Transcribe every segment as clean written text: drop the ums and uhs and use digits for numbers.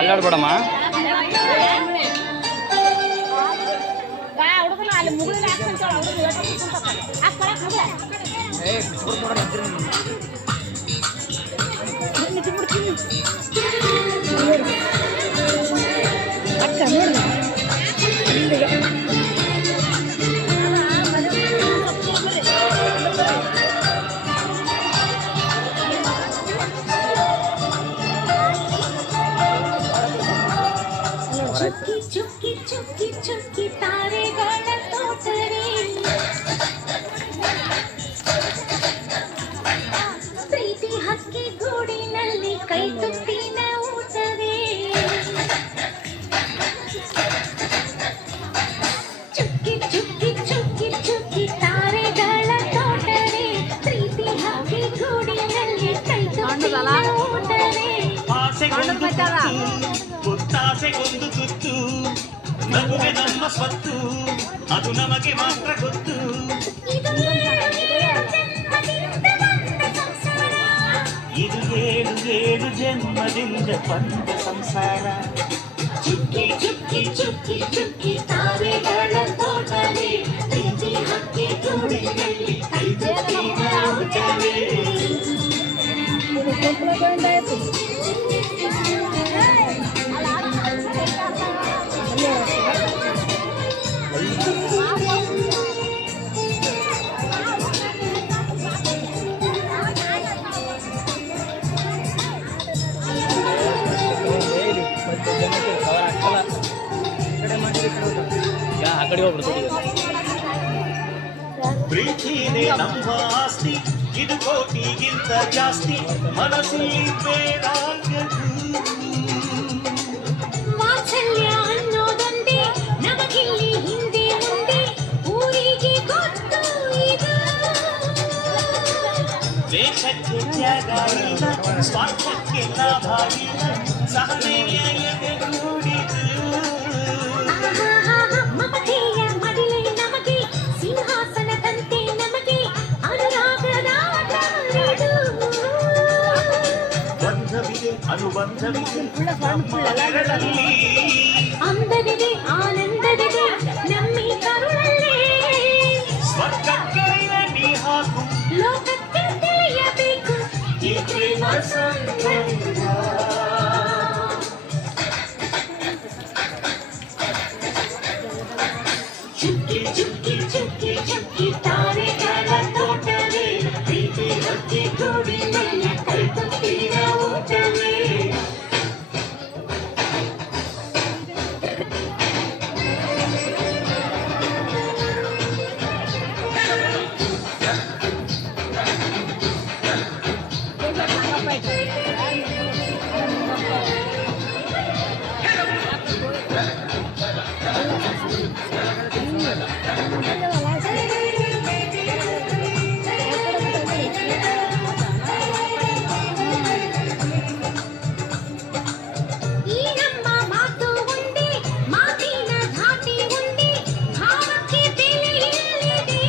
ಅಲ್ಲಾಡ್ಬೇಡಮ್ಮ. ಚುಕ್ಕಿ ಚುಕ್ಕಿ ಚುಕ್ಕಿ ಚುಕ್ಕಿ ತಾರೆಗಳ ತೋಟವೇ, ಪ್ರೀತಿ ಹಕ್ಕಿ ಗೂಡಿನಲ್ಲಿ ಕೈ ತುತ್ತಿನ ಊಟವೇ. ಚುಕ್ಕಿ ಚುಕ್ಕಿ ಚುಕ್ಕಿ ಚುಕ್ಕಿ ತಾರೆಗಳ ತೋಟವೇ, ಪ್ರೀತಿ ಹಕ್ಕಿ ಗೂಡಿನಲ್ಲಿ ಕೈ ತುತ್ತಿನ ಊಟವೇ. ಗೊತ್ತಾಸೆಗೊಂದು ತುತ್ತು, ನಗುವೆ ನಮ್ಮ ಸ್ವತ್ತು, ಅದು ನಮಗೆ ಮಾತ್ರ ಗೊತ್ತು. ಇದು ಏಳು ಏಳು ಜನ್ಮದಿಂದ ಬಂದ ಸಂಸಾರ. ಚುಕ್ಕಿ ಚುಕ್ಕಿ ಚುಕ್ಕಿ ಚುಕ್ಕಿ ತಾರೆಗಳ ತೋಟವೇ, ಪ್ರೀತಿ ಹಕ್ಕಿ ಗೂಡಿನಲ್ಲಿ ಕೈ ತುತ್ತಿನ ಊಟವೇ. ಪ್ರೀತಿನೇ ನಮ್ಮ ಆಸ್ತಿ, ಇದು ಕೋಟಿಗಿಂತ ಜಾಸ್ತಿ, ಮನಸ್ಸಲ್ಲಿ ಬೇರಾಗದು. ವಾತ್ಸಲ್ಯ ಅನ್ನೋದೊಂದೇ ನಮಗಿಲ್ಲಿ ಹಿಂದೆ ಮುಂದೆ ಊರಿಗೆ ಗೊತ್ತು ಇದು. ದೇಶಕ್ಕೆ ತ್ಯಾಗ ಇಲ್ಲ, ಸ್ವಾರ್ಥಕ್ಕೆ ಲಾಭ ಇಲ್ಲ, ಸಹನೆಯ ಎದೆಗೂಡಿದು. ಮಮತೆಯ ಮಡಿಲೇ ನಮಗೆ, ಸಿಂಹಾಸನದಂತೆ ನಮಗೆ ಅನುರಾಗದ ತಾರಡು. ಬಂಧವಿದೆ ಅನುಬಂಧವಿದೆ ನಮ್ಮಲ್ಲಿ, ಅಂದವಿದೆ ಆನಂದವಿದೆ ನಮ್ಮಿ ಕರುಳಲ್ಲೇ. ಸ್ವರ್ಗಕ್ಕೆ ನೀ ಹಾಕು, ಲೋಕಕ್ಕೆ ತಿಳಿಯಬೇಕು ಈ ಪ್ರೇಮ ಸಂಬಂಧ. ಚುಕ್ಕಿ ಚುಕ್ಕಿ ಚುಕ್ಕಿ ಚುಕ್ಕಿ ತಾರೆಗಳ ತೋಟವೇ, ಪ್ರೀತಿ ಹಕ್ಕಿ ಗೂಡಿನಲ್ಲಿ ಕೈ ತುತ್ತಿನ ಊಟವೇ. ಈ ನಮ್ಮ ಮಾತು ಒಂದೇ, ಮಾತಿನ ಧಾಟಿ ಒಂದೇ, ಭಾವಕ್ಕೆ ಬೆಲೆ ಇಲ್ಲಿದೆ.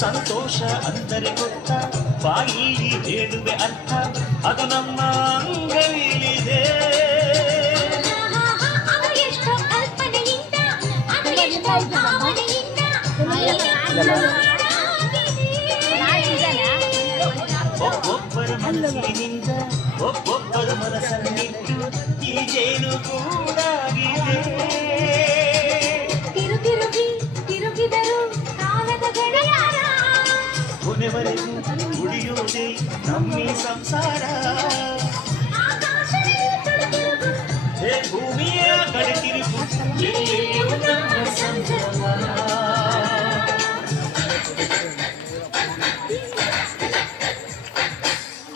ಸಂತೋಷ ಅಂದರೆ ಗೊತ್ತ, ಬಾಯಿಲಿ ಹೇಳುವೆ ಅರ್ಥ, ಅದು ನಮ್ಮ ಅಂಗೈಲಿದೆ. ಅದು ಎಷ್ಟೋ ಕಲ್ಪನೆಯಿಂದ, ಅದು ಎಷ್ಟೋ ಭಾವನೆಯಿಂದ ಒಬ್ಬೊಬ್ಬರ ಮನಸ್ಸಿನಿಂದ ಒಬ್ಬೊಬ್ಬರ ಮನಸ್ಸನ್ನಿಟ್ಟು ಈ ಜೇನು ಕೂಡಾಗಿದೆ. ತಿರುಗಿ ತಿರುಗಿದರು ಕಾಲದ ಗಡಿಯಾರ, ಕೊನೆವರೆಗೂ ಉಳಿಯುವುದೇ ನಮ್ಮಿ ಸಂಸಾರ. ಆಕಾಶವೇ ತುಳುಕಿರುಗು, ಹೇ ಭೂಮಿಯ ಕಡೆ ತಿರುಗು, ಎಲ್ಲೆಲ್ಲೂ ನಮ್ಮ ಸಂಭ್ರಮ.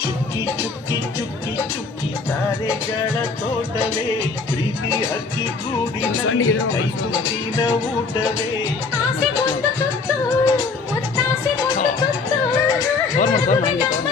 ಚುಕ್ಕಿ ಚುಕ್ಕಿ ಚುಕ್ಕಿ ಚುಕ್ಕಿ ತಾರೆಗಳ ತೋಟವೇ, ಪ್ರೀತಿ ಹಕ್ಕಿ ಗೂಡಿನಲ್ಲಿ ಕೈ ತುತ್ತಿನ ಊಟವೇ. ಆಸೆಗೊಂದು ತುತ್ತು, ಒತ್ತಾಸೆಗೊಂದು ತುತ್ತು, ನಮ್ಮ